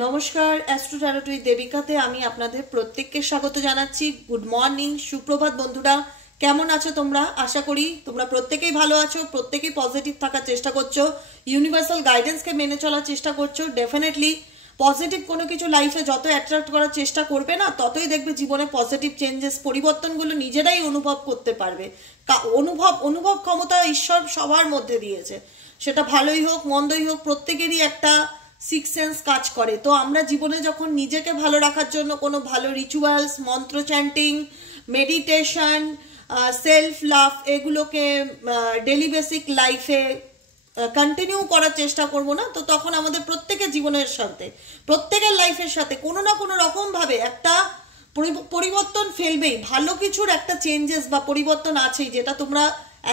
নমস্কার, astro tarot with দেবিকাতে আমি আপনাদের প্রত্যেককে স্বাগত জানাচ্ছি। গুড মর্নিং, সুপ্রভাত বন্ধুরা, কেমন আছো তোমরা? আশা করি তোমরা প্রত্যেকেই ভালো আছো, প্রত্যেকেই পজিটিভ থাকার চেষ্টা করছো, ইউনিভার্সাল গাইডেন্সকে মেনে চলার চেষ্টা করছো। ডেফিনেটলি পজিটিভ কোনো কিছু লাইফে যত অ্যাট্রাক্ট করার চেষ্টা করবে না, ততই দেখবে জীবনে পজিটিভ চেঞ্জেস, পরিবর্তনগুলো নিজেরাই অনুভব করতে পারবে। অনুভব ক্ষমতা ঈশ্বর সবার মধ্যে দিয়েছে, সেটা ভালোই হোক মন্দই হোক, প্রত্যেকেরই একটা সিক্স সেন্স কাজ করে। তো আমরা জীবনে যখন নিজেকে ভালো রাখার জন্য কোনো ভালো রিচুয়ালস, মন্ত্র চ্যান্টিং, মেডিটেশন, সেলফ লাভ এগুলোকে ডেলি বেসিক লাইফে কন্টিনিউ করার চেষ্টা করব না, তো তখন আমাদের প্রত্যেকের জীবনের সাথে, প্রত্যেকের লাইফের সাথে কোনো না কোনো রকমভাবে একটা পরিবর্তন ফেলবেই। ভালো কিছুর একটা চেঞ্জেস বা পরিবর্তন আছেই, যেটা তোমরা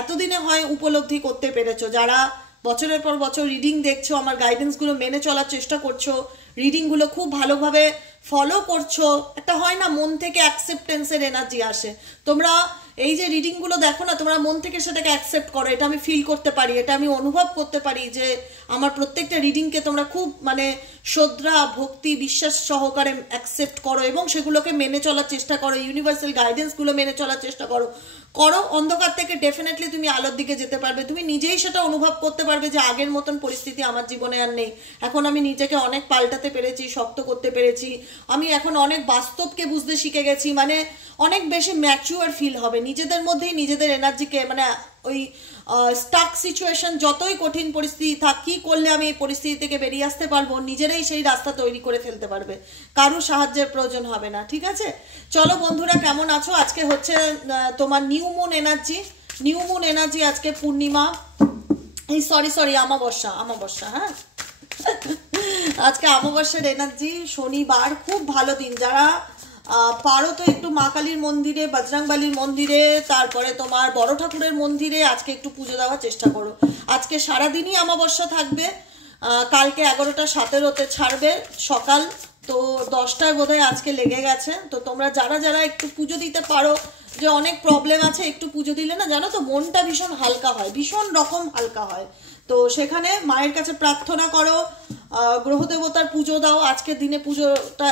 এতদিনে হয় উপলব্ধি করতে পেরেছো। যারা বছরের পর বছর রিডিং দেখছো, আমার গাইডেন্সগুলো মেনে চলার চেষ্টা করছো, রিডিংগুলো খুব ভালোভাবে ফলো করছো, একটা হয় না মন থেকে অ্যাকসেপ্টেন্সের এনার্জি আসে। তোমরা এই যে রিডিংগুলো দেখো না, তোমরা মন থেকে সেটাকে অ্যাকসেপ্ট করো, এটা আমি ফিল করতে পারি, এটা আমি অনুভব করতে পারি যে আমার প্রত্যেকটা রিডিংকে তোমরা খুব শ্রদ্ধা, ভক্তি, বিশ্বাস সহকারে অ্যাকসেপ্ট করো এবং সেগুলোকে মেনে চলার চেষ্টা করো, ইউনিভার্সাল গাইডেন্সগুলো মেনে চলার চেষ্টা করো। অন্ধকার থেকে ডেফিনেটলি তুমি আলোর দিকে যেতে পারবে। তুমি নিজেই সেটা অনুভব করতে পারবে যে আগের মতন পরিস্থিতি আমার জীবনে আর নেই। এখন আমি নিজেকে অনেক পাল্টাতে পেরেছি, শক্ত করতে পেরেছি, আমি এখন অনেক বাস্তবকে বুঝতে শিখে গেছি, অনেক বেশি ম্যাচিউর ফিল হবে নিজেদের মধ্যেই, নিজেদের এনার্জিকে ওই স্টাক সিচুয়েশন যতই কঠিন পরিস্থিতি থাক, কি করলে আমি এই পরিস্থিতি থেকে বেরিয়ে আসতে পারবো, নিজেরাই সেই রাস্তা তৈরি করে ফেলতে পারবে, কারো সাহায্যের প্রয়োজন হবে না। ঠিক আছে, চলো বন্ধুরা, কেমন আছো? আজকে হচ্ছে তোমার নিউ মুন এনার্জি, আজকে পূর্ণিমা, এই সরি আমাবস্যা, হ্যাঁ আজকে আমাবস্যার এনার্জি, শনিবার, খুব ভালো দিন। যারা পারো তো একটু মা কালীর মন্দিরে, বজরংবলীর মন্দিরে, তারপরে তোমার বড় ঠাকুরের মন্দিরে আজকে একটু পুজো দেওয়ার চেষ্টা করো। আজকে সারাদিনই আমাবস্যা থাকবে, কালকে 11:17 ছাড়বে সকাল, তো 10টায় বোধহয় আজকে লেগে গেছে। তো তোমরা যারা একটু পুজো দিতে পারো, যে অনেক প্রবলেম আছে, একটু পুজো দিলে না জানো তো মনটা ভীষণ হালকা হয়, ভীষণ রকম হালকা হয়। তো সেখানে মায়ের কাছে প্রার্থনা করো, গ্রহ দেবতার পুজো দাও। আজকের দিনে পুজোটা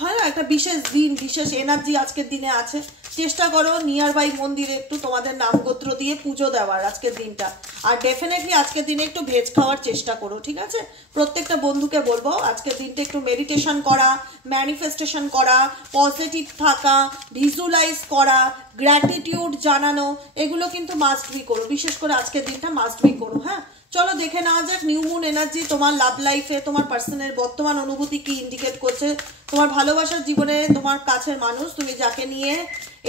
হয় না, একটা বিশেষ দিন, বিশেষ এনার্জি আজকের দিনে আছে। চেষ্টা করো নিয়ার বাই মন্দিরে একটু তোমাদের নামগোত্র দিয়ে পুজো দেওয়ার আজকের দিনটা। আর ডেফিনেটলি আজকের দিনে একটু ভেজ খাওয়ার চেষ্টা করো, ঠিক আছে? প্রত্যেকটা বন্ধুকে বলবো আজকের দিনটা একটু মেডিটেশন করা, ম্যানিফেস্টেশন করা, পজিটিভ থাকা, ভিজুয়ালাইজ করা, গ্র্যাটিটিউড জানানো, এগুলো কিন্তু মাস্ট বি করো। বিশেষ করে আজকের দিনটা মাস্ট বি করো। হ্যাঁ, চলো দেখে নেওয়া যাক নিউ মুন এনার্জি তোমার লাভ লাইফে, তোমার পার্সনের বর্তমান অনুভূতি কি ইন্ডিকেট করছে। তোমার ভালোবাসার জীবনে তোমার কাছের মানুষ, তুমি যাকে নিয়ে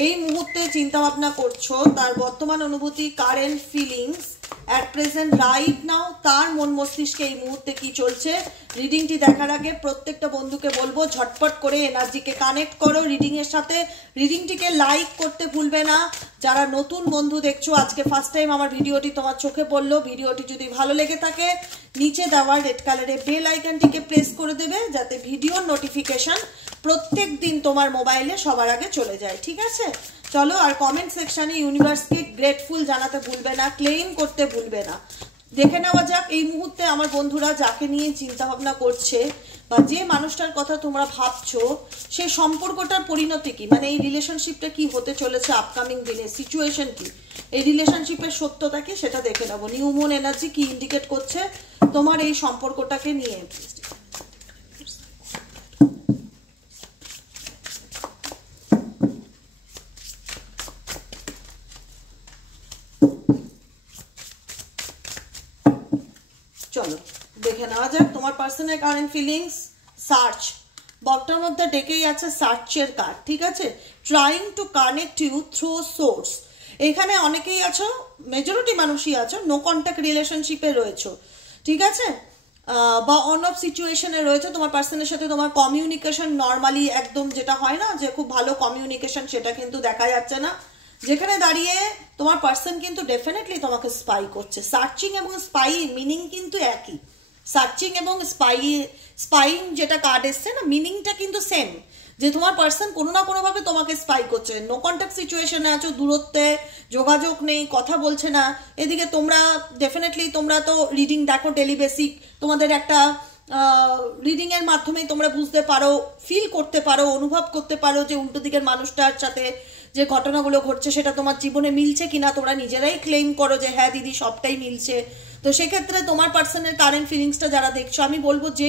এই মুহূর্তে চিন্তা ভাবনা করছো, তার বর্তমান অনুভূতি, current feelings at present right now, তার মন মস্তিষ্কে এই মুহূর্তে কি চলছে। রিডিংটি দেখার আগে প্রত্যেকটা বন্ধুকে বলবো ঝটপট করে এনার্জিকে কানেক্ট করো রিডিং এর সাথে। রিডিংটিকে লাইক করতে ভুলবে না। যারা নতুন বন্ধু দেখছো, আজকে ফার্স্ট টাইম আমার ভিডিওটি তোমার চোখে পড়লো, ভিডিওটি যদি ভালো লেগে থাকে নিচে দেওয়া রেড কালারের বেল আইকনটিকে প্রেস করে দেবে, যাতে ভিডিওর নোটিফিকেশন প্রত্যেক দিন তোমার মোবাইলে সবার আগে চলে যায়। ঠিক আছে, চলো। আর কমেন্ট সেকশনে ইউনিভার্সকে গ্রেটফুল জানাতে ভুলবে না, ক্লেম করতে ভুলবে না। দেখে নেওয়া যাক এই মুহূর্তে আমার বন্ধুরা যাকে নিয়ে চিন্তা ভাবনা করছে, বা যে মানুষটার কথা তোমরা ভাবছো, সেই সম্পর্কটার পরিণতি কি, এই রিলেশনশিপটা কি হতে চলেছে আপকামিং দিনে, সিচুয়েশন কি, এই রিলেশনশিপের সত্যতা কি, সেটা দেখে নেবো। নিউ মুন এনার্জি কি ইন্ডিকেট করছে তোমার এই সম্পর্কটাকে নিয়ে। চলো দেখে নেওয়া যাক তোমার পার্সনের current feelings. Search, bottom of the ডেকেই আছে সার্চের কার্ড। ঠিক আছে, trying to connect you through source. এখানে অনেকেই আছো, মেজরিটি মানুষই আছো নো কন্ট্যাক্ট রিলেশনশিপে রয়েছো, ঠিক আছে, বা অন অফ সিচুয়েশনে রয়েছে। তোমার পার্সনের সাথে তোমার কমিউনিকেশন নর্মালি একদম যেটা হয় না যে খুব ভালো কমিউনিকেশন, সেটা কিন্তু দেখা যাচ্ছে না। যেখানে দাঁড়িয়ে তোমার পার্সন কিন্তু ডেফিনেটলি তোমাকে স্পাই করছে। সার্চিং এবং স্পাই মিনিং কিন্তু একই। সার্চিং এবং স্পাইং যেটা কার্ড এসছে না, মিনিংটা কিন্তু সেম, যে তোমার পার্সন কোনো না কোনোভাবে তোমাকে স্পাই করছে। নো কন্ট্যাক্ট সিচুয়েশনে আছো, দূরত্বে, যোগাযোগ নেই, কথা বলছে না। এদিকে তোমরা ডেফিনেটলি, তোমরা তো রিডিং দেখো ডেলি বেসিক, তোমাদের একটা রিডিং এর মাধ্যমে তোমরা বুঝতে পারো, ফিল করতে পারো, অনুভব করতে পারো যে উল্টো দিকের মানুষটার সাথে যে ঘটনাগুলো ঘটছে সেটা তোমার জীবনে মিলছে কিনা। তোমরা নিজেরাই ক্লেম করো যে হ্যাঁ দিদি সবটাই মিলছে। তো সেক্ষেত্রে তোমার পার্সনের কারেন্ট ফিলিংসটা যারা দেখছো, আমি বলবো যে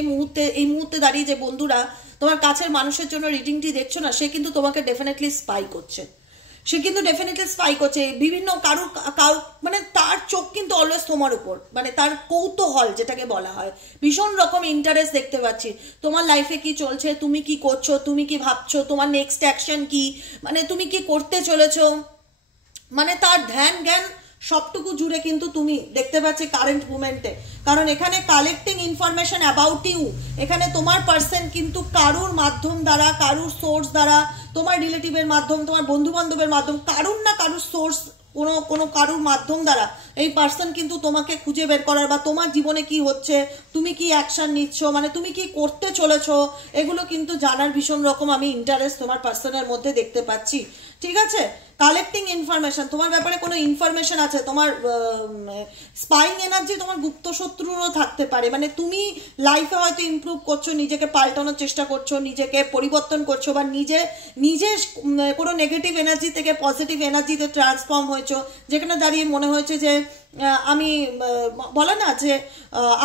এই মুহূর্তে দাঁড়িয়ে যে বন্ধুরা তোমার কাছের মানুষের জন্য রিডিংটি দেখছো না, সে কিন্তু তোমাকে ডেফিনেটলি স্পাই করছে, সে কিন্তু ডেফিনেটলি স্পাই করছে বিভিন্ন কারুর মানে তার চোখ কিন্তু অলওয়েজ তোমার উপর, মানে তার কৌতূহল যেটাকে বলা হয়, ভীষণ রকম ইন্টারেস্ট দেখতে পাচ্ছি তোমার লাইফে কি চলছে, তুমি কি করছো, তুমি কি ভাবছো, তোমার নেক্সট অ্যাকশন কি, মানে তুমি কি করতে চলেছো, মানে তার ধ্যান জ্ঞান সবটুকু জুড়ে কিন্তু তুমি দেখতে পাচ্ছি কারেন্ট মুমেন্টে। কারণ এখানে কালেক্টিং ইনফরমেশন অ্যাবাউট ইউ, এখানে তোমার পার্সন কিন্তু কারুর মাধ্যম দ্বারা, কারুর সোর্স দ্বারা, তোমার রিলেটিভের মাধ্যম, তোমার বন্ধু বান্ধবের মাধ্যম, কারুর না কারুর সোর্স, কোনো কারুর মাধ্যম দ্বারা এই পার্সন কিন্তু তোমাকে খুঁজে বের করার বা তোমার জীবনে কি হচ্ছে, তুমি কি অ্যাকশন নিচ্ছ, মানে তুমি কি করতে চলেছো, এগুলো কিন্তু জানার ভীষণ রকম আমি ইন্টারেস্ট তোমার পার্সনের মধ্যে দেখতে পাচ্ছি। ঠিক আছে, কালেক্টিং ইনফরমেশন, তোমার ব্যাপারে কোনো ইনফরমেশন আছে, তোমার স্পাইং এনার্জি তোমার গুপ্ত শত্রুরও থাকতে পারে, মানে তুমি লাইফে হয়তো ইমপ্রুভ করছো, নিজেকে পাল্টানোর চেষ্টা করছো, নিজেকে পরিবর্তন করছো, বা নিজে কোনো নেগেটিভ এনার্জি থেকে পজিটিভ এনার্জিতে ট্রান্সফর্ম হয়েছো, যেখানে দাঁড়িয়ে মনে হয়েছে যে আমি বলে না যে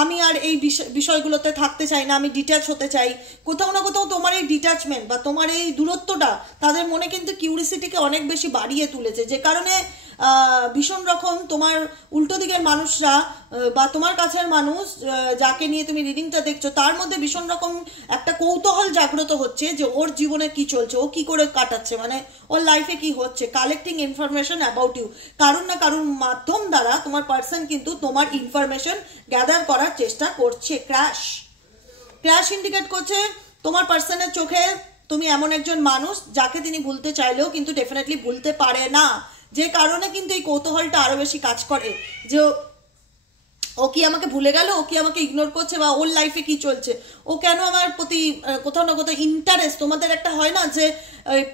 আমি আর এই বিষয়গুলোতে থাকতে চাই না, আমি ডিট্যাচ হতে চাই। কোথাও না কোথাও তোমার এই ডিট্যাচমেন্ট বা তোমার এই দূরত্বটা তাদের মনে কিন্তু কিউরিসিটিকে অনেক বেশি বাড়িয়ে তুলেছে, যে কারণে ভীষণ রকম তোমার উল্টো দিকের মানুষরা বা তোমার কাছের মানুষ যাকে নিয়ে তুমি রিডিংটা দেখছো তার মধ্যে ভীষণ রকম একটা কৌতূহল জাগ্রত হচ্ছে যে ওর জীবনে কি চলছে, ও কি করে কাটাচ্ছে, মানে ওর লাইফে কি হচ্ছে। কালেক্টিং ইনফরমেশন অ্যাবাউট ইউ, কারুর না কারুর মাধ্যম দ্বারা তোমার পার্সন কিন্তু তোমার ইনফরমেশন গ্যাদার করার চেষ্টা করছে। ক্র্যাশ ইন্ডিকেট করছে তোমার পার্সনের চোখে তুমি এমন একজন মানুষ যাকে তিনি ভুলতে চাইলেও কিন্তু ডেফিনেটলি ভুলতে পারে না, যে কারণে কিন্তু এই কৌতূহলটা আরো বেশি কাজ করে যে ও কি আমাকে ভুলে গেল, ও কি আমাকে ইগনোর করছে, বা ওর লাইফে কি চলছে, ও কেন আমার প্রতি কোথাও না কোথাও ইন্টারেস্ট, তোমাদের একটা হয় না যে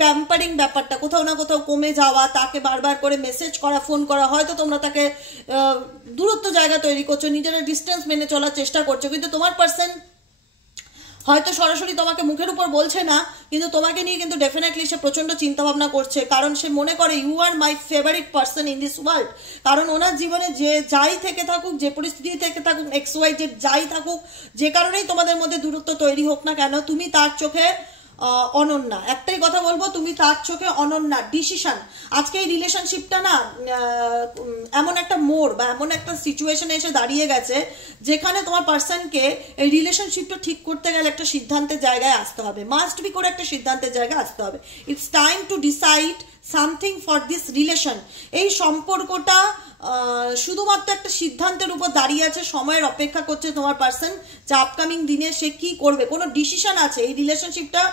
প্যাম্পারিং ব্যাপারটা কোথাও না কোথাও কমে যাওয়া, তাকে বারবার করে মেসেজ করা, ফোন করা, হয়তো তোমরা তাকে দূরত্ব জায়গা তৈরি করছো, নিজেরা ডিস্টেন্স মেনে চলার চেষ্টা করছো, কিন্তু তোমার পার্সন হয়তো সরাসরি তোমাকে মুখের উপর বলছে না, কিন্তু তোমাকে নিয়ে কিন্তু ডেফিনেটলি সে প্রচন্ড চিন্তা ভাবনা করছে, কারণ সে মনে করে you are my favourite person in this world. কারণ ওনার জীবনে যে যাই থেকে থাকুক, যে পরিস্থিতি থেকে থাকুক, XY Z যাই থাকুক, যে কারণেই তোমাদের মধ্যে দূরত্ব তৈরি হোক না কেন, তুমি তার চোখে অনন্যা। একটাই কথা বলবো, তুমি তার চোখে অনন্যা। ডিসিশন, আজকে এই রিলেশনশিপটা না এমন একটা মোড় বা এমন একটা সিচুয়েশনে এসে দাঁড়িয়ে গেছে যেখানে তোমার পার্সনকে এই রিলেশনশিপটা ঠিক করতে গেলে একটা সিদ্ধান্তের জায়গায় আসতে হবে, মাস্ট বি করে একটা সিদ্ধান্তের জায়গায় আসতে হবে। It's time to decide something for this relation. এই সম্পর্কটা শুধুমাত্র একটা সিদ্ধান্তের উপর দাঁড়িয়ে আছে, সময়ের অপেক্ষা করছে তোমার পার্সন যে আপকামিং দিনে সে কি করবে। কোনো ডিসিশন আছে এই রিলেশনশিপটা,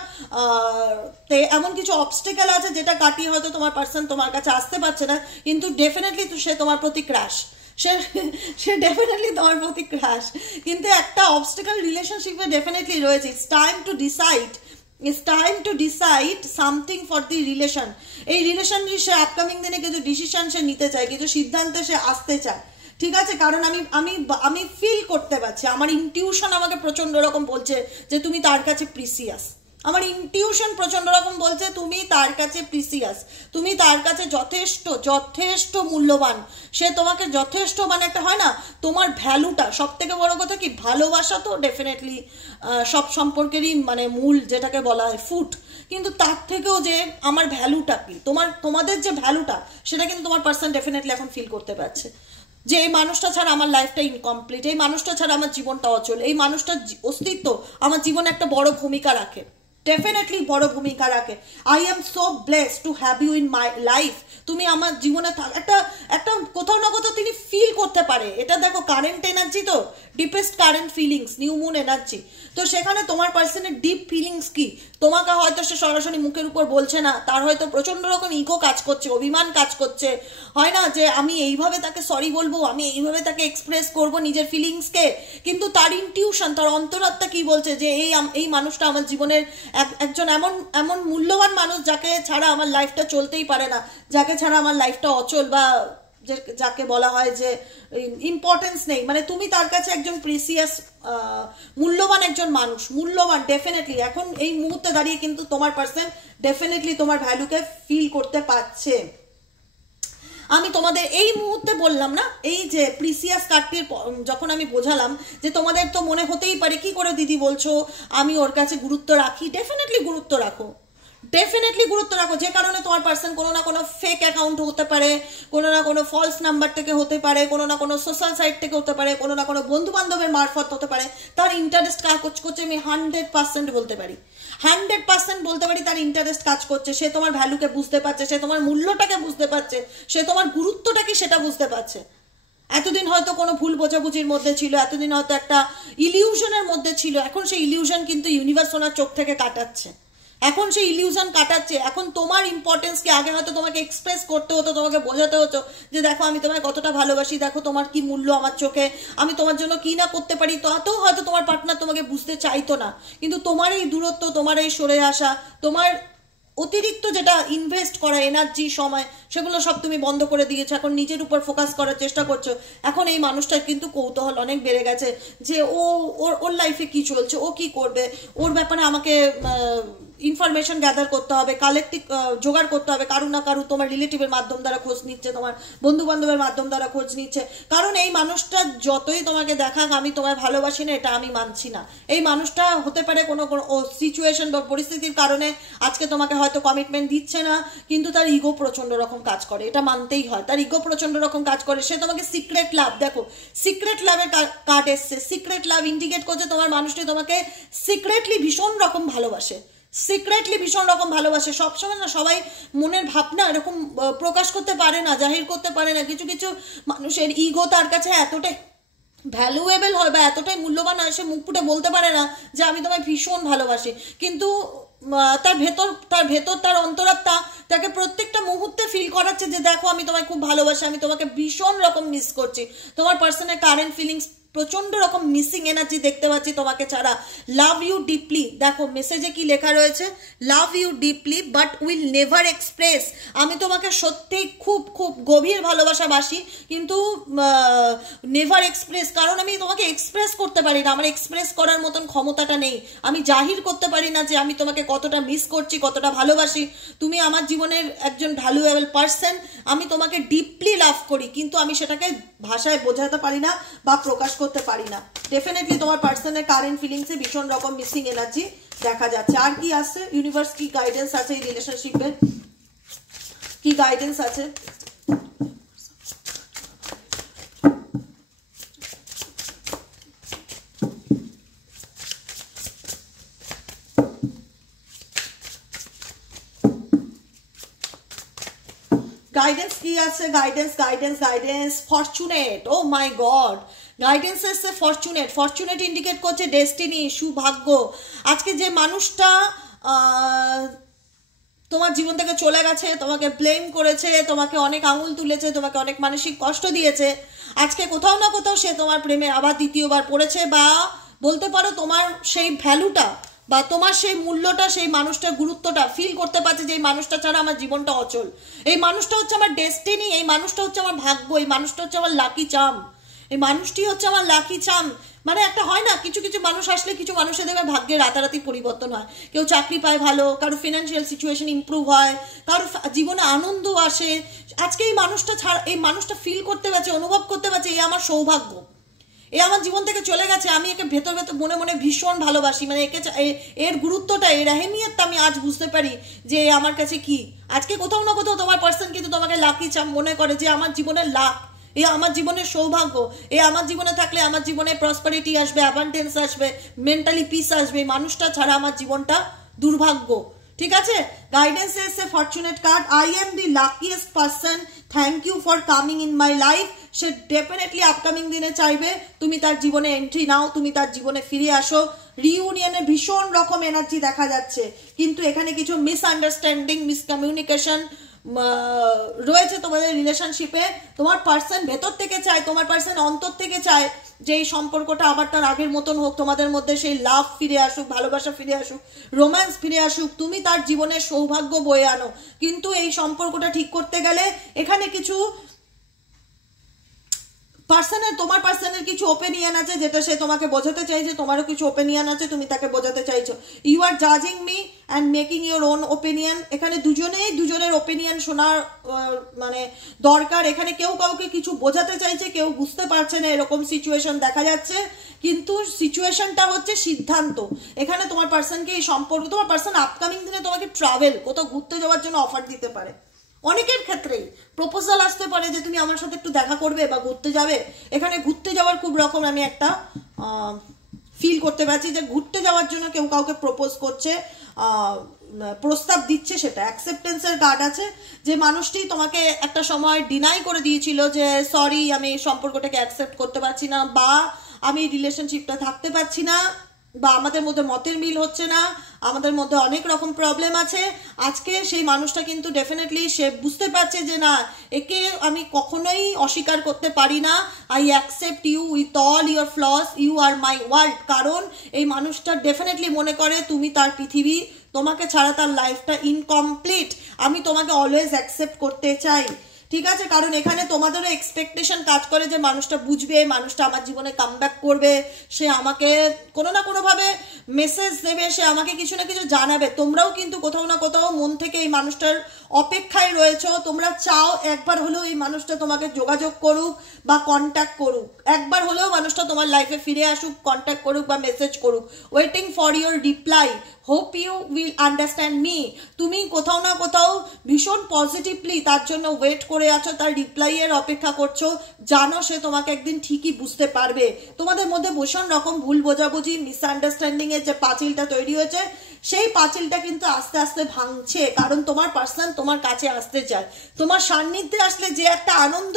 এমন কিছু অবস্টেকেল আছে যেটা কাটিয়ে হয়তো তোমার পার্সন তোমার কাছে আসতে পারছে না, কিন্তু ডেফিনেটলি সে তোমার প্রতি ক্রাশ, সে ডেফিনেটলি তোমার প্রতি ক্রাশ, কিন্তু একটা অবস্টেকেল রিলেশনশিপে ডেফিনেটলি রয়েছে। It's time to decide, it's time to decide something for the relation. এই রিলেশনটি সে আপকামিং দিনে কিছু ডিসিশন সে নিতে চায়, কিছু সিদ্ধান্তে সে আসতে চায়। ঠিক আছে, কারণ আমি ফিল করতে পারছি, আমার ইনটিউশন আমাকে প্রচন্ড রকম বলছে যে তুমি তার কাছে প্রিসিয়াস। আমার ইনটিউশন প্রচন্ড রকম বলছে তুমি তার কাছে প্রিসিয়াস, তুমি তার কাছে যথেষ্ট যথেষ্ট মূল্যবান, সে তোমাকে যথেষ্ট, মানে একটা হয় না তোমার ভ্যালুটা। সব থেকে বড় কথা কি, ভালোবাসা তো ডেফিনেটলি সব সম্পর্কেরই মানে মূল, যেটাকে বলা হয় ফুট, কিন্তু তার থেকেও যে আমার ভ্যালুটা কি, তোমাদের যে ভ্যালুটা, সেটা কিন্তু তোমার পার্সন ডেফিনেটলি এখন ফিল করতে পারছে যে এই মানুষটা ছাড়া আমার লাইফটা ইনকমপ্লিট, এই মানুষটা ছাড়া আমার জীবনটা অচল, এই মানুষটার অস্তিত্ব আমার জীবনে একটা বড় ভূমিকা রাখে, ডেফিনেটলি বড় ভূমিকা রাখে। I am so blessed to have you in my life. তুমি আমার জীবনে একটা কোথাও না কোথাও তিনি ফিল করতে পারে। এটা দেখো কারেন্ট এনার্জি, তো deepest current feelings, new moon energy. তো সেখানে তোমার পার্সনের ডিপ ফিলিংস কি, তোমাকে হয়তো সে সরাসরি মুখের উপর বলছে না, তার হয়তো প্রচন্ড রকম ইগো কাজ করছে, অভিমান কাজ করছে, হয় না যে আমি এইভাবে তাকে সরি বলবো, আমি এইভাবে তাকে এক্সপ্রেস করব নিজের ফিলিংসকে, কিন্তু তার ইনটিউশন, তার অন্তরাত্মা কি বলছে যে এই মানুষটা আমার জীবনের একজন এমন মূল্যবান মানুষ যাকে ছাড়া আমার লাইফটা চলতেই পারে না, যাকে ছাড়া আমার লাইফটা অচল বা যাকে বলা হয় যে ইম্পর্টেন্স নেই, মানে তুমি তার কাছে একজন প্রিসিয়াস মূল্যবান একজন মানুষ, মূল্যবান ডেফিনেটলি। এখন এই মুহূর্তে দাঁড়িয়ে কিন্তু তোমার পার্সন ডেফিনেটলি তোমার ভ্যালুকে ফিল করতে পারছে। আমি তোমাদের এই মুহূর্তে বললাম না, এই যে প্রিসিয়াস কার্ডটির যখন আমি বোঝালাম যে তোমাদের তো মনে হতেই পারে কি করে দিদি বলছো আমি ওর কাছে গুরুত্ব রাখি, ডেফিনেটলি গুরুত্ব রাখো, ডেফিনেটলি গুরুত্ব রাখো। যে কারণে তোমার পার্সন কোনো না কোনো ফেক অ্যাকাউন্ট হতে পারে, কোনো না কোনো ফলস নাম্বার থেকে হতে পারে, কোনো না কোনো সোশ্যাল সাইট থেকে হতে পারে, কোনো না কোনো বন্ধু বান্ধবের মারফত হতে পারে, তার ইন্টারেস্ট কাজ করছে। আমি 100% বলতে পারি, 100% বলতে পারি তার ইন্টারেস্ট কাজ করছে। সে তোমার ভ্যালুকে বুঝতে পারছে, সে তোমার মূল্যটাকে বুঝতে পারছে, সে তোমার গুরুত্বটা কি সেটা বুঝতে পারছে। এতদিন হয়তো কোনো ভুল বোঝাবুঝির মধ্যে ছিল, এতদিন হয়তো একটা ইলিউশনের মধ্যে ছিল, এখন সেই ইলিউশন কিন্তু ইউনিভার্স ওনার চোখ থেকে কাটাচ্ছে, এখন সেই ইলিউশন কাটাচ্ছে। এখন তোমার ইম্পর্টেন্সকে আগে হয়তো তোমাকে এক্সপ্রেস করতে হতো, তোমাকে বোঝাতে হতো যে দেখো আমি তোমায় কতটা ভালোবাসি, দেখো তোমার কি মূল্য আমার চোখে, আমি তোমার জন্য কি না করতে পারি, তাতেও হয়তো তোমার পার্টনার তোমাকে বুঝতে চাইতো না। কিন্তু তোমার এই দূরত্ব, তোমার এই সরে আসা, তোমার অতিরিক্ত যেটা ইনভেস্ট করা এনার্জি, সময়, সেগুলো সব তুমি বন্ধ করে দিয়েছো, এখন নিজের উপর ফোকাস করার চেষ্টা করছো। এখন এই মানুষটার কিন্তু কৌতূহল অনেক বেড়ে গেছে যে ওর লাইফে কি চলছে, ও কি করবে, ওর ব্যাপারে আমাকে ইনফরমেশন গ্যাদার করতে হবে, কালেক্টিভ জোগাড় করতে হবে। কারু না কারু তোমার রিলেটিভের মাধ্যম দ্বারা খোঁজ নিচ্ছে, তোমার বন্ধু বান্ধবের মাধ্যম দ্বারা খোঁজ নিচ্ছে। কারণ এই মানুষটা যতই তোমাকে দেখাক আমি তোমায় ভালোবাসি না, এটা আমি মানছি না। এই মানুষটা হতে পারে কোনো সিচুয়েশন বা পরিস্থিতির কারণে আজকে তোমাকে হয়তো কমিটমেন্ট দিচ্ছে না, কিন্তু তার ইগো প্রচন্ড রকম কাজ করে, এটা মানতেই হয়। তার ইগো প্রচন্ড রকম কাজ করে, সে তোমাকে সিক্রেট লাভ, দেখো সিক্রেট লাভের কার্ড এসছে। সিক্রেট লাভ ইন্ডিকেট করছে তোমার মানুষটি তোমাকে সিক্রেটলি ভীষণ রকম ভালোবাসে, সিক্রেটলি ভীষণ রকম ভালোবাসে। সবসময় না সবাই মনের ভাবনা এরকম প্রকাশ করতে পারে না, জাহির করতে পারে না। কিছু কিছু মানুষের ইগো তার কাছে এতটাই ভ্যালুয়েবল হয় বা এতটাই মূল্যবান হয়, সে মুখ ফুটে বলতে পারে না যে আমি তোমায় ভীষণ ভালোবাসি, কিন্তু তার ভেতর তার অন্তরাত্মা তাকে প্রত্যেকটা মুহূর্তে ফিল করাচ্ছে যে দেখো আমি তোমায় খুব ভালোবাসি, আমি তোমাকে ভীষণ রকম মিস করছি। তোমার পার্সনের কারেন্ট ফিলিংস প্রচন্ড রকম মিসিং এনার্জি দেখতে পাচ্ছি তোমাকে ছাড়া। লাভ ইউ ডিপলি, দেখো মেসেজে কি লেখা রয়েছে, love you deeply but will never express. আমি তোমাকে সত্যি খুব খুব গভীর ভালোবাসাবাসি, কিন্তু নেভার এক্সপ্রেস, কারণ আমি তোমাকে এক্সপ্রেস করতে পারি না, আমার এক্সপ্রেস করার মতন ক্ষমতাটা নেই। আমি জাহির করতে পারি না যে আমি তোমাকে কতটা মিস করছি, কতটা ভালোবাসি। তুমি আমার জীবনের একজন ভ্যালুয়েবল পার্সন, আমি তোমাকে ডিপলি লাভ করি, কিন্তু আমি সেটাকে ভাষায় বোঝাতে পারি না বা প্রকাশ করতে পারি না। ডেফিনেটলি তোমার পার্সনের কারেন্ট ফিলিংসে ভীষণ রকম মিসিং এনার্জি দেখা যাচ্ছে। আর কি আসছে, ইউনিভার্স কি গাইডেন্স আছে এই রিলেশনশিপে, কি গাইডেন্স আছে? গাইডেন্স কি আছে? Guidance fortunate. Oh my God, guidance এসছে ফরচুনেট। ফরচুনেট ইন্ডিকেট করছে ডেস্টিনি, সৌভাগ্য। আজকে যে মানুষটা তোমার জীবন থেকে চলে গেছে, তোমাকে ব্লেম করেছে, তোমাকে অনেক আঙুল তুলেছে, তোমাকে অনেক মানসিক কষ্ট দিয়েছে, আজকে কোথাও না কোথাও সে তোমার প্রেমে আবার দ্বিতীয়বার পড়েছে, বা বলতে পারো তোমার সেই ভ্যালুটা বা তোমার সেই মূল্যটা, সেই মানুষটার গুরুত্বটা ফিল করতে পারছে যে এই মানুষটা ছাড়া আমার জীবনটা অচল, এই মানুষটা হচ্ছে আমার ডেস্টিনি, এই মানুষটা হচ্ছে আমার ভাগ্য, এই মানুষটা হচ্ছে আমার লাকি চার্ম, এই মানুষটি হচ্ছে আমার লাকি চার্ম। মানে একটা হয় না, কিছু কিছু মানুষ আসলে কিছু মানুষের দেখবে ভাগ্যে রাতারাতি পরিবর্তন হয়। কেউ চাকরি পায় ভালো, কারো ফিনান্সিয়াল সিচুয়েশন ইম্প্রুভ হয়, কারো জীবনে আনন্দ আসে। আজকে এই মানুষটা ছাড়া, এই মানুষটা ফিল করতে পারছে, অনুভব করতে পারছে এই আমার সৌভাগ্য, এ আমার জীবন থেকে চলে গেছে, আমি একে ভেতর ভেতর মনে মনে ভীষণ ভালোবাসি। মানে একে এর গুরুত্বটা, এর আহমিয়তটা আমি আজ বুঝতে পারি যে আমার কাছে কি। আজকে কোথাও না কোথাও তোমার পার্সন কিন্তু তোমাকে লাকি চার্ম মনে করে যে আমার জীবনের লাক, এ আমার জীবনের সৌভাগ্য, এ আমার জীবনে থাকলে আমার জীবনে প্রসপারিটি আসবে, অ্যাবান্ডেন্স আসবে, মেন্টালি পিস আসবে। মানুষটা ছাড়া আমার জীবনটা দুর্ভাগ্য। ঠিক আছে, গাইডেন্স এসে fortunate card. I am the luckiest person, thank you for coming in my life. সে ডেফিনেটলি আপকামিং দিনে চাইবে তুমি তার জীবনে এন্ট্রি নাও, তুমি তার জীবনে ফিরে আসো। রিইউনিয়নে ভীষণ রকম এনার্জি দেখা যাচ্ছে, কিন্তু এখানে কিছু মিসআন্ডারস্ট্যান্ডিং, মিসকমিউনিকেশন রয়েছে তোমাদের রিলেশনশিপে। তোমার পার্সন ভেতর থেকে চায়, তোমার পার্সন অন্তর থেকে চায় যে এই সম্পর্কটা আবার তার আগের মতন হোক, তোমাদের মধ্যে সেই লাভ ফিরে আসুক, ভালোবাসা ফিরে আসুক, রোম্যান্স ফিরে আসুক, তুমি তার জীবনে সৌভাগ্য বয়ে আনো। কিন্তু এই সম্পর্কটা ঠিক করতে গেলে এখানে কিছু পার্সনের তোমার পার্সনের কিছু ওপিনিয়ন আছে যেটা সে তোমাকে বোঝাতে চাইছে, তোমারও কিছু ওপিনিয়ন আছে তুমি তাকে বোঝাতে চাইছো। ইউ আর জাজিং me and making your own opinion. এখানে দুজনেই দুজনের ওপিনিয়ন শোনার মানে দরকার। এখানে কেউ কাউকে কিছু বোঝাতে চাইছে, কেউ বুঝতে পারছে না, এরকম সিচুয়েশন দেখা যাচ্ছে। কিন্তু সিচুয়েশনটা হচ্ছে সিদ্ধান্ত। এখানে তোমার পার্সনকে এই সম্পর্ক, তোমার পার্সন আপকামিং দিনে তোমাকে ট্রাভেল, কোথাও ঘুরতে যাওয়ার জন্য অফার দিতে পারে। অনেকের ক্ষেত্রেই প্রপোজাল আসতে পারে যে তুমি আমার সাথে একটু দেখা করবে বা ঘুরতে যাবে। এখানে ঘুরতে যাওয়ার খুব রকম আমি একটা ফিল করতে পারছি যে ঘুরতে যাওয়ার জন্য কেউ কাউকে প্রপোজ করছে, প্রস্তাব দিচ্ছে, সেটা অ্যাকসেপ্টেন্সের কার্ড আছে। যে মানুষটি তোমাকে একটা সময় ডিনাই করে দিয়েছিল যে সরি আমি সম্পর্কটাকে অ্যাকসেপ্ট করতে পারছি না, বা আমি রিলেশনশিপটা থাকতে পারছি না, বা আমাদের মধ্যে মতের মিল হচ্ছে না, আমাদের মধ্যে অনেক রকম প্রবলেম আছে। আজকে সেই মানুষটা কিন্তু ডেফিনেটলি সে বুঝতে পারছে যে না, একে আমি কখনোই অস্বীকার করতে পারি না। I accept you with all your flaws, you are my world. কারণ এই মানুষটা ডেফিনেটলি মনে করে তুমি তার পৃথিবী, তোমাকে ছাড়া তার লাইফটা ইনকমপ্লিট। আমি তোমাকে অলওয়েজ অ্যাকসেপ্ট করতে চাই, ঠিক আছে? কারণ এখানে তোমাদেরও এক্সপেকটেশন কাজ করে যে মানুষটা বুঝবে, মানুষটা আমার জীবনে কামব্যাক করবে, সে আমাকে কোনো না কোনোভাবে মেসেজ দেবে, সে আমাকে কিছু না কিছু জানাবে। তোমরাও কিন্তু কোথাও না কোথাও মন থেকে এই মানুষটার অপেক্ষায় রয়েছো। তোমরা চাও একবার হলেও এই মানুষটা তোমাকে যোগাযোগ করুক বা কন্ট্যাক্ট করুক, একবার হলেও মানুষটা তোমার লাইফে ফিরে আসুক, কন্ট্যাক্ট করুক বা মেসেজ করুক। Waiting for your reply, hope you will understand me. তুমি কোথাও না কোথাও ভীষণ পজিটিভলি তার জন্য ওয়েট করে আছো, তার রিপ্লাইয়ের অপেক্ষা করছো। জানো সে তোমাকে একদিন ঠিকই বুঝতে পারবে। তোমাদের মধ্যে ভীষণ রকম ভুল বোঝাবুঝি, মিসআন্ডারস্ট্যান্ডিং এর যে পাঁচিলটা তৈরি হয়েছে, সেই পাঁচিলটা কিন্তু আস্তে আস্তে ভাঙছে। কারণ তোমার পার্সন তোমার কাছে আসতে চায়। তোমার সান্নিধ্যে আসলে যে একটা আনন্দ,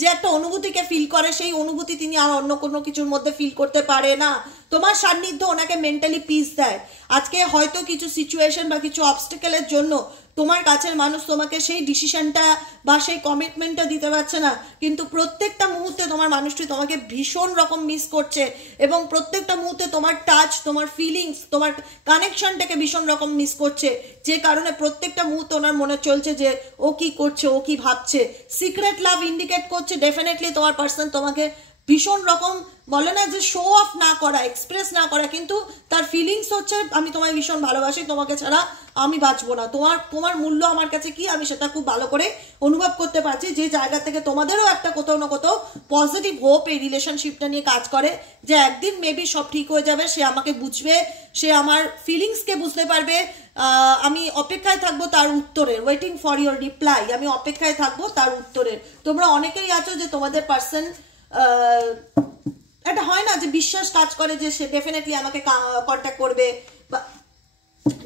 যে একটা অনুভূতিকে ফিল করে, সেই অনুভূতি তিনি আর অন্য কোনো কিছুর মধ্যে ফিল করতে পারে না। তোমার সান্নিধ্য ওনাকে মেন্টালি পিস দেয়। আজকে হয়তো কিছু সিচুয়েশন বা কিছু অবস্টেকেলের জন্য তোমার কাছের মানুষ তোমাকে সেই ডিসিশনটা বা সেই কমিটমেন্টটা দিতে পারছে না, কিন্তু প্রত্যেকটা মুহূর্তে তোমার মানুষটি তোমাকে ভীষণ রকম মিস করছে, এবং প্রত্যেকটা মুহূর্তে তোমার টাচ, তোমার ফিলিংস, তোমার কানেকশনটাকে ভীষণ রকম মিস করছে। যে কারণে প্রত্যেকটা মুহূর্তে ওনার মনে চলছে যে ও কি করছে, ও কি ভাবছে। সিক্রেট লাভ ইন্ডিকেট করছে ডেফিনেটলি তোমার পার্সন তোমাকে ভীষণ রকম, বলে না যে শো অফ না করা, এক্সপ্রেস না করা, কিন্তু তার ফিলিংস হচ্ছে আমি তোমায় ভীষণ ভালোবাসি, তোমাকে ছাড়া আমি বাঁচবো না, তোমার মূল্য আমার কাছে কি আমি সেটা খুব ভালো করে অনুভব করতে পারছি। যে জায়গা থেকে তোমাদেরও একটা কোথাও না কোথাও পজিটিভ হোপ এই রিলেশনশিপটা নিয়ে কাজ করে যে একদিন মেবি সব ঠিক হয়ে যাবে, সে আমাকে বুঝবে, সে আমার ফিলিংসকে বুঝতে পারবে। আমি অপেক্ষায় থাকবো তার উত্তরের, ওয়েটিং ফর ইউর রিপ্লাই। আমি অপেক্ষায় থাকবো তার উত্তরের। তোমরা অনেকেই আছো যে তোমাদের পার্সন এটা হয় না যে বিশ্বাস কাজ করে যে সে ডেফিনেটলি আমাকে কন্ট্যাক্ট করবে, বা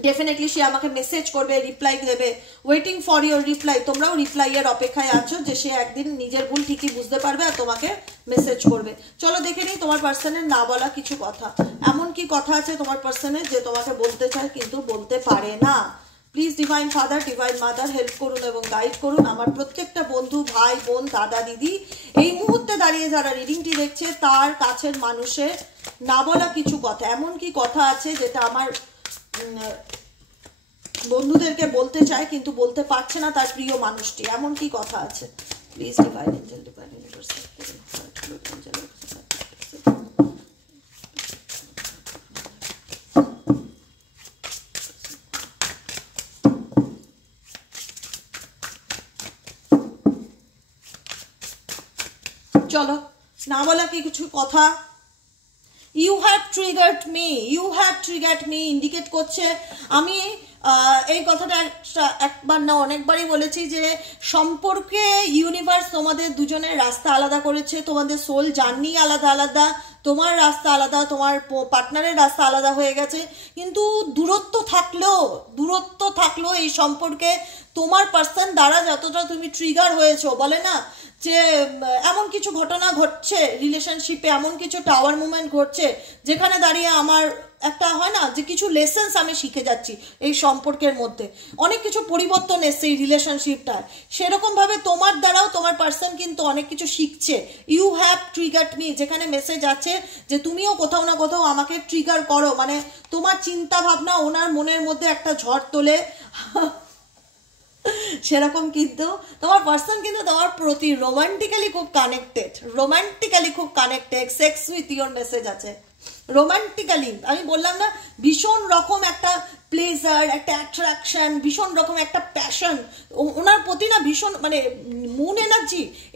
ডেফিনেটলি সে আমাকে মেসেজ করবে, রিপ্লাই দেবে। Waiting for your reply. তোমরাও রিপ্লাইয়ের অপেক্ষায় আছো যে সে একদিন নিজের ভুল ঠিকই বুঝতে পারবে আর তোমাকে মেসেজ করবে। চলো দেখে নিই তোমার পার্সনের না বলা কিছু কথা। এমন কি কথা আছে তোমার পার্সনের যে তোমাকে বলতে চায় কিন্তু বলতে পারে না? Please divine father, divine mother help করুন এবং গাইড করুন আমার প্রত্যেকটা বন্ধু, ভাই, বোন, দাদা, দিদি, এই মুহূর্তে দাঁড়িয়ে যারা রিডিংটি দেখছে তার কাছের মানুষের না বলা কিছু কথা। এমন কি কথা আছে যেটা আমার বন্ধুদেরকে বলতে চায় কিন্তু বলতে পারছে না তার প্রিয় মানুষটি? এমন কি কথা আছে? Please divine angel, divine universe চলো না বলা কি কিছু কথা। You have triggered me, you have triggered me indicate করছে। আমি এই কথাটা একবার না অনেকবারই বলেছি যে সম্পর্কে ইউনিভার্স তোমাদের দুজনের রাস্তা আলাদা করেছে, তোমাদের সোল জার্নি আলাদা আলাদা, তোমার রাস্তা আলাদা, তোমার পার্টনারের রাস্তা আলাদা হয়ে গেছে। কিন্তু দূরত্ব থাকলেও এই সম্পর্কে তোমার পার্সন দ্বারা যতটা তুমি ট্রিগার হয়েছো, বলে না যে এমন কিছু ঘটনা ঘটছে রিলেশনশিপে, এমন কিছু টাওয়ার মুভমেন্ট ঘটছে যেখানে দাঁড়িয়ে আমার একটা হয় না যে কিছু লেসেন্স আমি শিখে যাচ্ছি এই সম্পর্কের মধ্যে, অনেক কিছু পরিবর্তন এসছে এই রিলেশনশিপটায়। সেরকমভাবে তোমার দ্বারাও তোমার পার্সন কিন্তু অনেক কিছু শিখছে। ইউ হ্যাভ ট্রিগার্ড মি, যেখানে মেসেজ আছে যে তুমিও কোথাও না কোথাও আমাকে ট্রিগার করো, মানে তোমার চিন্তা ভাবনা ওনার মনের মধ্যে একটা ঝড় তোলে। সেরকম কিন্তু তোমার পার্সন কিন্তু তোমার প্রতি রোমান্টিক্যালি খুব connected, sex with your message আছে রোমান্টিক্যালি। আমি বললাম না, ভীষণ রকম একটা প্লেজার, একটা অ্যাট্রাকশন, ভীষণ রকম একটা প্যাশন ওনার প্রতি না, ভীষণ মানে মুন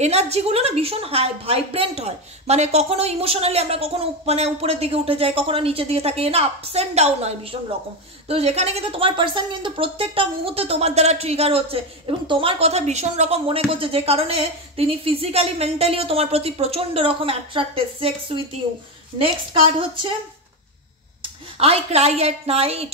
এনার্জিগুলো না ভীষণ হাই ভাইব্রেন্ট হয়। মানে কখনো ইমোশনালি আমরা কখনো মানে উপরের দিকে উঠে যাই, কখনো নিচের দিকে থাকি, না আপস অ্যান্ড ডাউন হয় ভীষণ রকম। তো যেখানে কিন্তু তোমার পার্সন কিন্তু প্রত্যেকটা মুহূর্তে তোমার দ্বারা ট্রিগার হচ্ছে এবং তোমার কথা ভীষণ রকম মনে করছে, যে কারণে তিনি ফিজিক্যালি মেন্টালিও তোমার প্রতি প্রচন্ড রকম attracted, sex with you. Next card হচ্ছে I cry at night,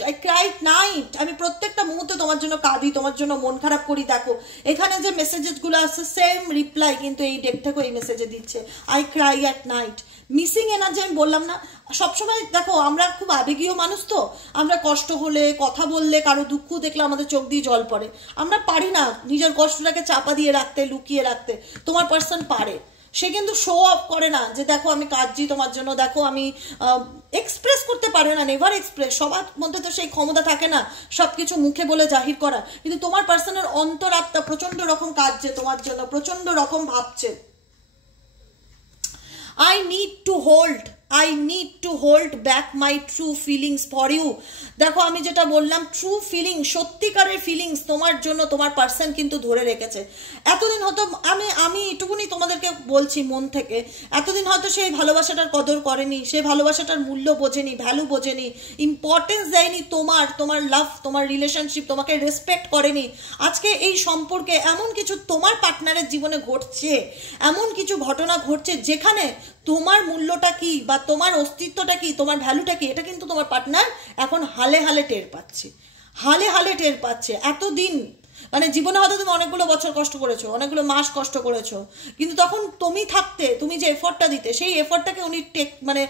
আমি প্রত্যেকটা মুহূর্তে তোমার জন্য কাঁদি, তোমার জন্য মন খারাপ করি। দেখো এখানে যে মেসেজেসগুলো আসছে সেম রিপ্লাই কিন্তু এই ডেক থেকে এই মেসেজে দিচ্ছে, I cry at night। Missing energy আমি বললাম না, সবসময় দেখো আমরা খুব আবেগীয় মানুষ, তো আমরা কষ্ট হলে, কথা বললে, কারো দুঃখ দেখলে আমাদের চোখ দিয়ে জল পড়ে। আমরা পারি না নিজের কষ্টটাকে চাপা দিয়ে রাখতে, লুকিয়ে রাখতে। তোমার পার্সন পারে, সে কিন্তু শো অফ করে না যে দেখো আমি কাঁদছি তোমার জন্য, দেখো আমি এক্সপ্রেস করতে পারে না, নেভার এক্সপ্রেস। সবার মধ্যে তো সেই ক্ষমতা থাকে না সবকিছু মুখে বলে জাহির করা, কিন্তু তোমার পার্সনের অন্তরাত্মা প্রচন্ড রকম কাঁদছে তোমার জন্য, প্রচন্ড রকম ভাবছে। I need to hold back my true feelings for you। দেখো আমি যেটা বললাম, ট্রু ফিলিং, সত্যিকারের ফিলিংস তোমার জন্য তোমার পার্সন কিন্তু ধরে রেখেছে। এতদিন হয়তো আমি এটুকুনি তোমাদেরকে বলছি মন থেকে, এতদিন হয়তো সেই ভালোবাসাটার কদর করেনি, সেই ভালোবাসাটার মূল্য বোঝেনি, ভ্যালু বোঝেনি, ইম্পর্টেন্স দেয়নি তোমার লাভ, তোমার রিলেশনশিপ, তোমাকে রেসপেক্ট করেনি। আজকে এই সম্পর্কে এমন কিছু তোমার পার্টনারের জীবনে ঘটছে, এমন কিছু ঘটনা ঘটছে যেখানে তোমার মূল্যটা কি বা তোমার অস্তিত্বটা কি, তোমার ভ্যালুটা কি, এটা কিন্তু তোমার পার্টনার এখন হালে হালে টের পাচ্ছে। এতদিন মানে জীবনে হয়তো তুমি অনেকগুলো বছর কষ্ট করেছো, অনেকগুলো মাস কষ্ট করেছো, কিন্তু তখন তুমি থাকতে, তুমি যে এফোর্টটা দিতে, সেই এফোর্টটাকে উনি মানে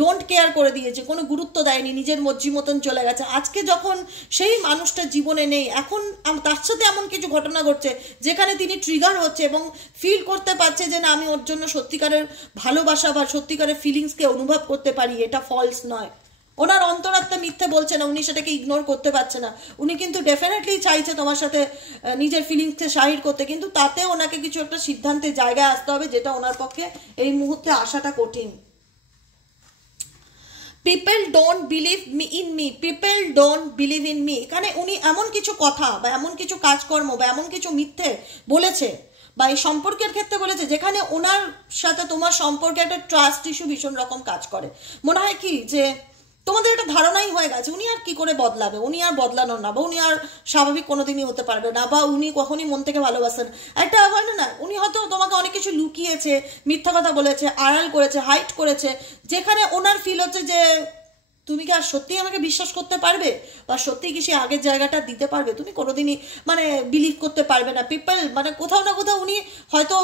ডোন্ট কেয়ার করে দিয়েছে, কোনো গুরুত্ব দেয়নি, নিজের মর্জি মতন চলে গেছে। আজকে যখন সেই মানুষটা জীবনে নেই, এখন তার সাথে এমন কিছু ঘটনা ঘটছে যেখানে তিনি ট্রিগার হচ্ছে এবং ফিল করতে পারছে যে না, আমি ওর জন্য সত্যিকারের ভালোবাসা বা সত্যিকারের ফিলিংসকে অনুভব করতে পারি, এটা ফলস নয়। ওনার অন্তরাত্মা মিথ্যে বলছে না, উনি সেটাকে ইগনোর করতে পারছে না। উনি কিন্তু ডেফিনেটলি চাইছে তোমার সাথে নিজের ফিলিংসকে জাহির করতে, কিন্তু তাতে ওনাকে কিছু একটা সিদ্ধান্তের জায়গায় আসতে হবে, যেটা ওনার পক্ষে এই মুহূর্তে আসাটা কঠিন। People don't believe in me, এখানে উনি এমন কিছু কথা বা এমন কিছু কাজকর্ম বা এমন কিছু মিথ্যে বলেছে বা এই সম্পর্কের ক্ষেত্রে বলেছে, যেখানে ওনার সাথে তোমার সম্পর্কে একটা ট্রাস্ট ইস্যু ভীষণ রকম কাজ করে। মনে হয় কি যে তোমাদের একটা ধারণাই হয়ে গেছে উনি আর কি করে বদলাবে, উনি আর বদলানোর না, বা উনি আর স্বাভাবিক কোনোদিনই হতে পারবে না, বা উনি কখনই মন থেকে ভালোবাসেন। একটা হয় না, উনি হয়তো তোমাকে অনেক কিছু লুকিয়েছে, মিথ্যা কথা বলেছে, আড়াল করেছে, হাইড করেছে, যেখানে ওনার ফিল হচ্ছে যে তুমি কি আর সত্যিই আমাকে বিশ্বাস করতে পারবে, বা সত্যিই কি সে আগের জায়গাটা দিতে পারবে, তুমি কোনোদিনই মানে বিলিভ করতে পারবে না। পিপল মানে কোথাও না কোথাও উনি হয়তো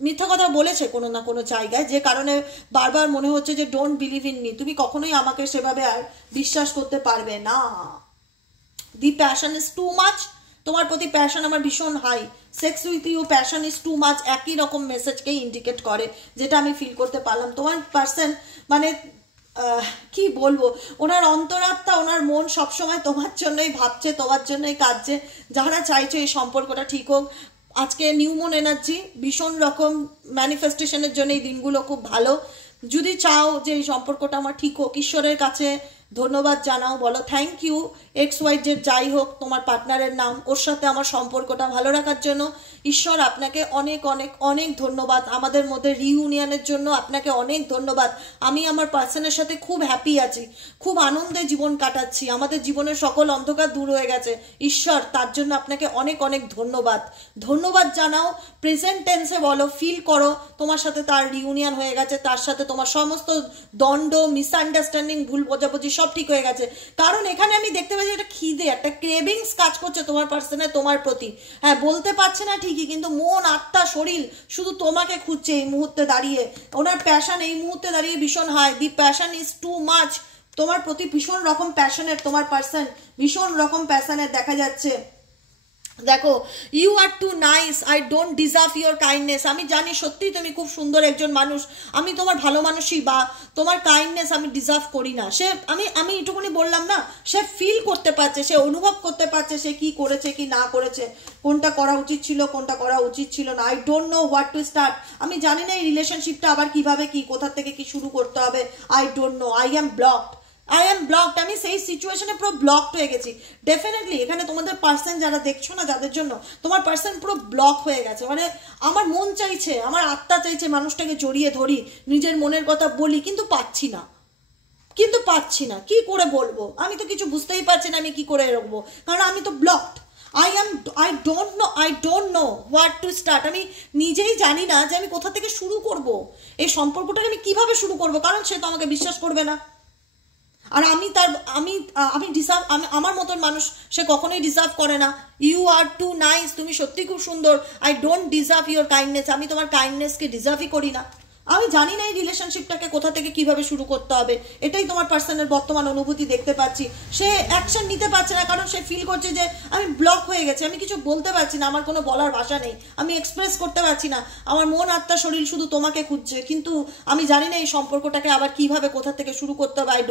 মিথ্যা কথা বলেছে কোনো না কোনো জায়গায়, যে কারণে বারবার মনে হচ্ছে যে ডোন্ট বিলিভ ইন মি, তুমি কখনোই আমাকে সেভাবে আর বিশ্বাস করতে পারবে না। The passion is too much, তোমার প্রতি প্যাশন আমার ভীষণ high, sex with you, passion is too much, একই রকম মেসেজকেই ইন্ডিকেট করে, যেটা আমি ফিল করতে পারলাম। তোমার পার্সন মানে কি বলবো, ওনার অন্তরাত্মা, ওনার মন সবসময় তোমার জন্যই ভাবছে, তোমার জন্যই কাঁদছে। যারা চাইছে এই সম্পর্কটা ঠিক হোক, আজকে নিউ মুন এনার্জি ভীষণ রকম ম্যানিফেস্টেশনের জন্য এই দিনগুলো খুব ভালো। যদি চাও যে এই সম্পর্কটা আমার ঠিক হোক, ঈশ্বরের কাছে ধন্যবাদ জানাও, বলো থ্যাংক ইউ XYZ যাই হোক তোমার পার্টনারের নাম, ওর সাথে আমার সম্পর্কটা ভালো রাখার জন্য ঈশ্বর আপনাকে অনেক অনেক অনেক ধন্যবাদ। আমাদের মধ্যে রিইউনিয়নের জন্য আপনাকে অনেক ধন্যবাদ। আমি আমার পার্সনের সাথে খুব হ্যাপি আছি, খুব আনন্দে জীবন কাটাচ্ছি, আমাদের জীবনের সকল অন্ধকার দূর হয়ে গেছে। ঈশ্বর তার জন্য আপনাকে অনেক অনেক ধন্যবাদ জানাও। প্রেজেন্ট টেন্সে বলো, ফিল করো তোমার সাথে তার রিইউনিয়ন হয়ে গেছে, তার সাথে তোমার সমস্ত দ্বন্দ্ব, মিসআন্ডারস্ট্যান্ডিং, ভুল বোঝাবুঝি সব ঠিক হয়ে গেছে। কারণ এখানে আমি দেখতে পাচ্ছি একটা খিদে, একটা ক্রেভিংস কাজ করছে তোমার পার্সনের তোমার প্রতি। হ্যাঁ, বলতে পারছে না ঠিকই, কিন্তু মন, আত্মা, শরীর শুধু তোমাকে খুঁজছে এই মুহূর্তে দাঁড়িয়ে। ওনার প্যাশন এই মুহূর্তে দাঁড়িয়ে ভীষণ high, the passion is too much, তোমার প্রতি ভীষণ রকম প্যাশনের তোমার পার্সন, ভীষণ রকম প্যাশনের দেখা যাচ্ছে। দেখো, you are too nice, I don't deserve your kindness. আমি জানি সত্যি তুমি খুব সুন্দর একজন মানুষ, আমি তোমার ভালো মানুষই বা তোমার কাইন্ডনেস আমি ডিজার্ভ করি না। সে আমি এটুকুনি বললাম না, সে ফিল করতে পারছে, সে অনুভব করতে পারছে সে কি করেছে কি না করেছে, কোনটা করা উচিত ছিল কোনটা করা উচিত ছিল না। I don't know what to start. আমি জানি না এই রিলেশনশিপটা আবার কিভাবে কি কোথা থেকে কি শুরু করতে হবে। I don't know, I am blocked, আমি সেই সিচুয়েশনে পুরো ব্লকড হয়ে গেছি। ডেফিনেটলি এখানে তোমাদের পার্সন যারা দেখছো না, যাদের জন্য তোমার পার্সন পুরো ব্লক হয়ে গেছে। মানে আমার মন চাইছে, আমার আত্মা চাইছে মানুষটাকে জড়িয়ে ধরি, নিজের মনের কথা বলি, কিন্তু পাচ্ছি না, কি করে বলবো? আমি তো কিছু বুঝতেই পারছি না আমি কি করে রাখবো, কারণ আমি তো blocked. I don't know what to start. আমি নিজেই জানি না যে আমি কোথা থেকে শুরু করব, এই সম্পর্কটাকে আমি কিভাবে শুরু করব, কারণ সে তো আমাকে বিশ্বাস করবে না। আর আমি ডিজার্ভ, আমার মতন মানুষ সে কখনোই ডিজার্ভ করে না। ইউ আর টু নাইস, তুমি সত্যি খুব সুন্দর, I don't deserve your kindness, আমি তোমার কাইন্ডনেসকে ডিজার্ভই করি না। আমি জানি না এই রিলেশনশিপটাকে কোথা থেকে কিভাবে শুরু করতে হবে। এটাই তোমার পার্সনের বর্তমান অনুভূতি দেখতে পাচ্ছি। সে অ্যাকশন নিতে পারছে না, কারণ সে ফিল করছে যে আমি ব্লক হয়ে গেছি, আমি কিছু বলতে পারছি না, আমার কোনো বলার ভাষা নেই, আমি এক্সপ্রেস করতে পারছি না, আমার মন আত্মা শরীর শুধু তোমাকে খুঁজছে, কিন্তু আমি জানি না এই সম্পর্কটাকে আবার কিভাবে কোথা থেকে শুরু করতে হবে। I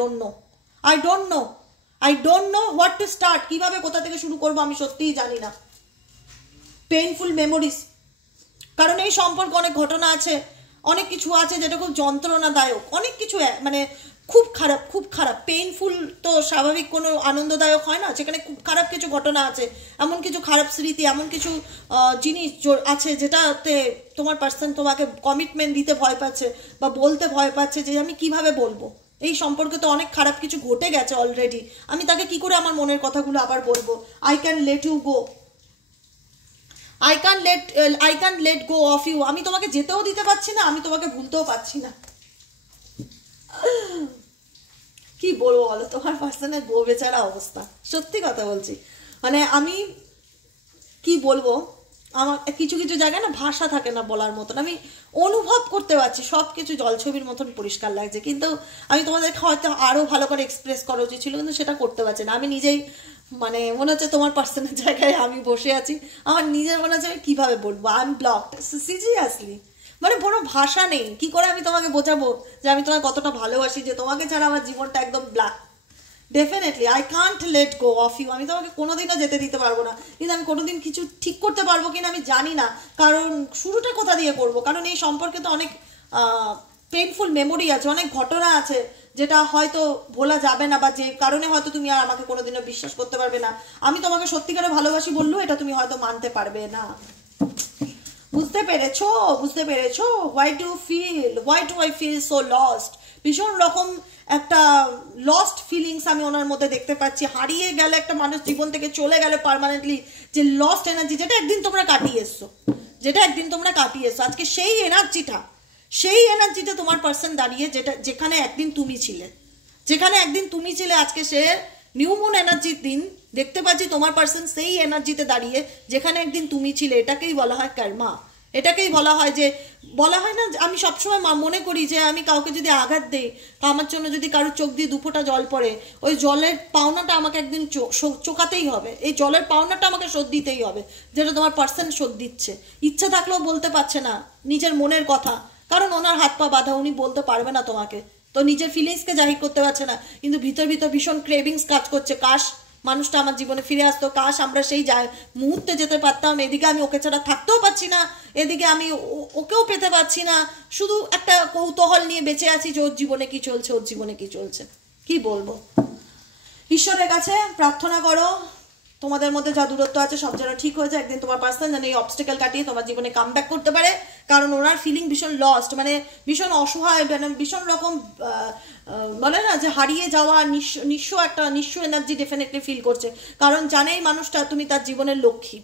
don't know what to start, কিভাবে কোথা থেকে শুরু করবো আমি সত্যিই জানি না। পেইনফুল মেমোরিজ, কারণ এই সম্পর্কে অনেক ঘটনা আছে, অনেক কিছু আছে যেটা খুব যন্ত্রণাদায়ক, অনেক কিছু মানে খুব খারাপ। পেইনফুল তো স্বাভাবিক কোনো আনন্দদায়ক হয় না, সেখানে খুব খারাপ কিছু ঘটনা আছে, এমন কিছু খারাপ স্মৃতি, এমন কিছু জিনিস আছে যেটাতে তোমার পার্সন তোমাকে কমিটমেন্ট দিতে ভয় পাচ্ছে বা বলতে ভয় পাচ্ছে যে আমি কিভাবে বলবো। এই সম্পর্কে তো অনেক খারাপ কিছু ঘটে গেছে অলরেডি, আমি তাকে কি করে আমার মনের কথাগুলো আবার বলবো? I can let you go, I can let go of you. আমি তোমাকে যেতেও দিতে পারছি না, আমি তোমাকে ভুলতেও পারছি না। কি বলবো বলো, তোমার পার্সনের বউ বেচারা অবস্থা, সত্যি কথা বলছি। মানে আমি কি বলবো, আমার কিছু কিছু জায়গায় না ভাষা থাকে না বলার মতন। আমি অনুভব করতে পারছি সব কিছু জলছবির মতন পরিষ্কার লাগছে, কিন্তু আমি তোমাদেরকে হয়তো আরও ভালো করে এক্সপ্রেস করা উচিত ছিল, কিন্তু সেটা করতে পারছি না। আমি নিজেই মানে মনে হচ্ছে তোমার পার্সনের জায়গায় আমি বসে আছি, আমার নিজের মনে হচ্ছে আমি কীভাবে বলবো, আই এম ব্লকড সিরিয়াসলি। মানে কোনো ভাষা নেই, কি করে আমি তোমাকে বোঝাবো যে আমি তোমাকে কতটা ভালোবাসি, যে তোমাকে ছাড়া আমার জীবনটা একদম black. Definitely I can't let go of you. আমি তোমাকে কোনোদিনও যেতে দিতে পারবো না, কিন্তু আমি কোনোদিন কিছু ঠিক করতে পারবো কিনা আমি জানি না, কারণ শুরুটা কোথা দিয়ে করবো। কারণ এই সম্পর্কে তো অনেক পেইনফুল মেমোরি আছে, অনেক ঘটনা আছে যেটা হয়তো ভোলা যাবে না, বা যে কারণে হয়তো তুমি আর আমাকে কোনোদিনও বিশ্বাস করতে পারবে না। আমি তোমাকে সত্যিকারে ভালোবাসি বললেও এটা তুমি হয়তো মানতে পারবে না। বুঝতে পেরেছো? Why do I feel so lost? ভীষণ রকম একটা লস্ট ফিলিংস আমি ওনার মধ্যে দেখতে পাচ্ছি। হারিয়ে গেলে একটা মানুষ জীবন থেকে চলে গেলে পার্মানেন্টলি, যে লস্ট এনার্জি যেটা একদিন তোমরা কাটিয়ে এসছো, আজকে সেই এনার্জিটা তোমার পার্সন দাঁড়িয়ে, যেখানে একদিন তুমি ছিলে, আজকে সে নিউ মুন এনার্জির দিন দেখতে পাচ্ছি তোমার পার্সন সেই এনার্জিতে দাঁড়িয়ে যেখানে একদিন তুমি ছিলে। এটাকেই বলা হয় কর্মা, এটাকেই বলা হয় যে, বলা হয় না, আমি সবসময় মনে করি যে আমি কাউকে যদি আঘাত দেই, আমার জন্য যদি কারোর চোখ দিয়ে দুফোঁটা জল পড়ে, ওই জলের পাওনাটা আমাকে একদিন চোকাতেই হবে, এই জলের পাওনাটা আমাকে শোধ দিতেই হবে, যেটা তোমার পার্সন শোধ দিচ্ছে। ইচ্ছা থাকলেও বলতে পারছে না নিজের মনের কথা, কারণ ওনার হাত পা বাঁধা, উনি বলতে পারবে না তোমাকে, তো নিজের ফিলিংসকে জাহির করতে পারছে না, কিন্তু ভিতর ভীষণ ক্রেভিংস কাজ করছে। কাশ মানুষটা আমার জীবনে ফিরে আসতো, কাশ আমরা সেই মুহূর্তে যেতে পারতাম। এদিকে আমি ওকে ছাড়া থাকতেও পারছি না, এদিকে আমি ওকেও পেতে পারছি না, শুধু একটা কৌতূহল নিয়ে বেঁচে আছি যে ওর জীবনে কি চলছে। কি বলবো, ঈশ্বরের কাছে প্রার্থনা করো তোমাদের মধ্যে যা দূরত্ব আছে সব যেন ঠিক হয়ে যায়, একদিন তোমার পার্সন যেন এই অবস্টেকেল কাটিয়ে তোমার জীবনে কাম ব্যাক করতে পারে। কারণ ওনার ফিলিং ভীষণ লস্ট, মানে ভীষণ অসহায়, মানে ভীষণ রকম বলে না যে হারিয়ে যাওয়া, নিঃস্ব এনার্জি ডেফিনেটলি ফিল করছে। কারণ জানে এই মানুষটা তুমি তার জীবনের লক্ষ্মী,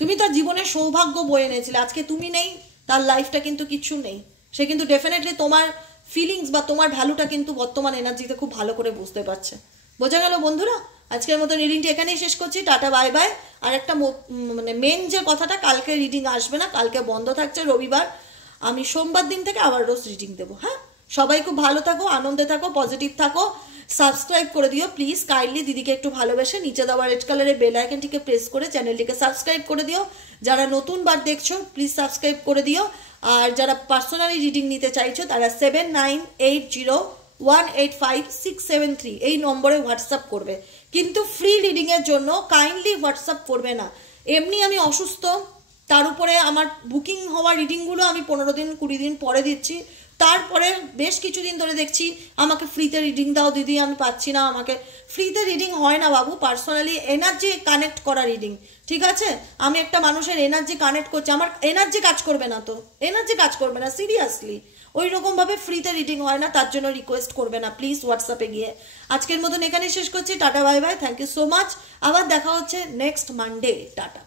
তুমি তার জীবনের সৌভাগ্য বয়ে এনেছিলে, আজকে তুমি নেই, তার লাইফটা কিন্তু কিছু নেই। সে কিন্তু ডেফিনেটলি তোমার ফিলিংস বা তোমার ভ্যালুটা কিন্তু বর্তমান এনার্জিতে খুব ভালো করে বুঝতে পারছে। বোঝা গেল বন্ধুরা? আজকের মতো রিডিংটি এখানেই শেষ করছি। Tata bye by. আর একটা মানে মেন যে কথাটা, কালকে রিডিং আসবে না, কালকে বন্ধ থাকছে রবিবার। আমি সোমবার দিন থেকে আবার রোজ রিডিং দেবো। হ্যাঁ, সবাই খুব ভালো থাকো, আনন্দে থাকো, পজিটিভ থাকো, সাবস্ক্রাইব করে দিও প্লিজ কাইন্ডলি, দিদিকে একটু ভালোবেসে নিচে দেওয়া রেড কালারের বেল আইকনটিকে প্রেস করে চ্যানেলটিকে সাবস্ক্রাইব করে দিও। যারা নতুনবার দেখছো প্লিজ সাবস্ক্রাইব করে দিও। আর যারা পার্সোনালি রিডিং নিতে চাইছো তারা 7980185673 এই নম্বরে হোয়াটসঅ্যাপ করবে, কিন্তু ফ্রি রিডিংয়ের জন্য কাইন্ডলি হোয়াটসঅ্যাপ করবে না। এমনি আমি অসুস্থ, তার উপরে আমার বুকিং হওয়া রিডিংগুলো আমি 15 দিন 20 দিন পরে দিচ্ছি, তারপরে বেশ কিছুদিন ধরে দেখছি আমাকে ফ্রিতে রিডিং দাও দিদি, আমি পাচ্ছি না। আমাকে ফ্রিতে রিডিং হয় না বাবু, পার্সোনালি এনার্জি কানেক্ট করা রিডিং, ঠিক আছে? আমি একটা মানুষের এনার্জি কানেক্ট করছি, আমার এনার্জি কাজ করবে না তো, এনার্জি কাজ করবে না সিরিয়াসলি, ওই রকমভাবে ফ্রিতে রিডিং হয় না, তার জন্য রিকোয়েস্ট করবে না প্লিজ হোয়াটসঅ্যাপে গিয়ে। আজকের মতন এখানেই শেষ করছি, tata bye bye, thank you so much. আবার দেখা হচ্ছে নেক্সট মানডে, টাটা।